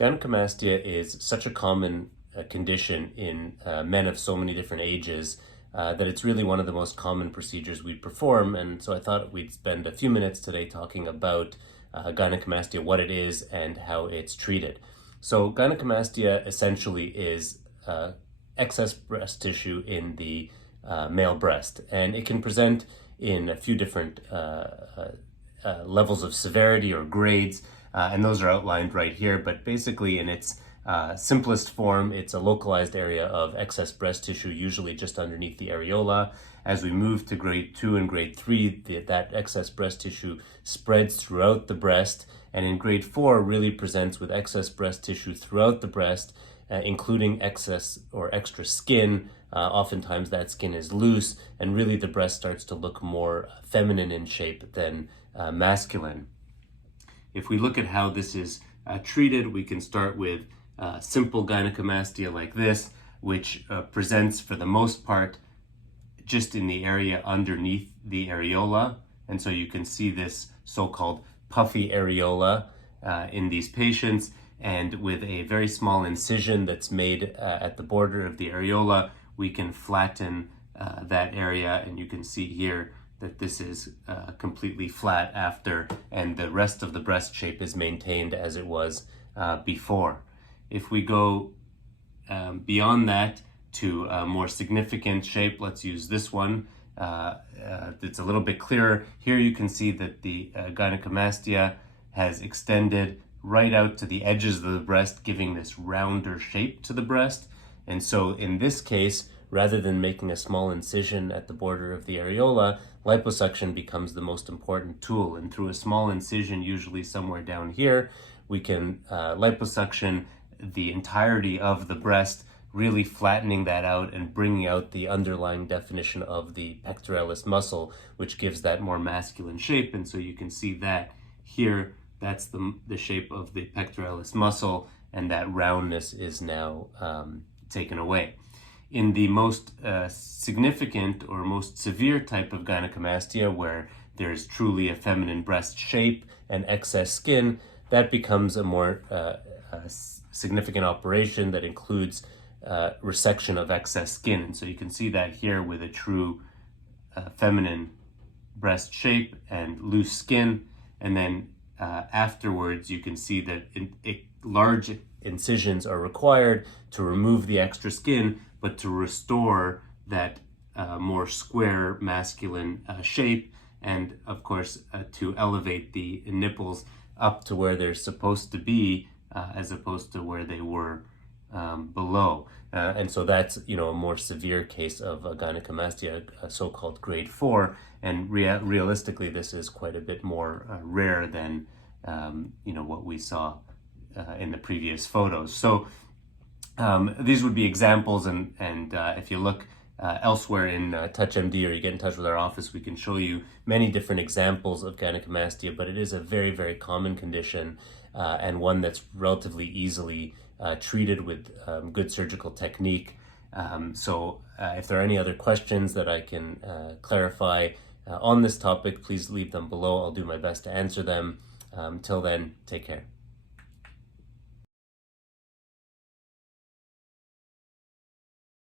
Gynecomastia is such a common condition in men of so many different ages that it's really one of the most common procedures we perform. And so I thought we'd spend a few minutes today talking about gynecomastia, what it is, and how it's treated. So gynecomastia essentially is excess breast tissue in the male breast, and it can present in a few different levels of severity or grades, and those are outlined right here. But basically, in its simplest form, it's a localized area of excess breast tissue, usually just underneath the areola. As we move to grade 2 and grade 3, that excess breast tissue spreads throughout the breast, and in grade 4 really presents with excess breast tissue throughout the breast, including excess or extra skin. Oftentimes that skin is loose, and really the breast starts to look more feminine in shape than masculine. If we look at how this is treated, we can start with simple gynecomastia like this, which presents for the most part just in the area underneath the areola. And so you can see this so-called puffy areola in these patients, and with a very small incision that's made at the border of the areola, we can flatten that area, and you can see here that this is completely flat after, and the rest of the breast shape is maintained as it was before. If we go beyond that to a more significant shape, let's use this one. It's a little bit clearer. Here you can see that the gynecomastia has extended right out to the edges of the breast, giving this rounder shape to the breast. And so in this case, rather than making a small incision at the border of the areola, liposuction becomes the most important tool. And through a small incision, usually somewhere down here, we can liposuction the entirety of the breast, really flattening that out and bringing out the underlying definition of the pectoralis muscle, which gives that more masculine shape. And so you can see that here, that's the shape of the pectoralis muscle, and that roundness is now taken away. In the most significant or most severe type of gynecomastia, where there's truly a feminine breast shape and excess skin, that becomes a more significant operation that includes resection of excess skin. And so you can see that here with a true feminine breast shape and loose skin. And then afterwards, you can see that large incisions are required to remove the extra skin, but to restore that more square masculine shape, and of course to elevate the nipples up to where they're supposed to be, as opposed to where they were below. And so that's, a more severe case of gynecomastia, so-called grade 4. And realistically, this is quite a bit more rare than, what we saw in the previous photos. So these would be examples, and if you look elsewhere in TouchMD, or you get in touch with our office, we can show you many different examples of gynecomastia, but it is a very, very common condition, and one that's relatively easily treated with good surgical technique. So if there are any other questions that I can clarify on this topic, please leave them below. I'll do my best to answer them. Till then, take care.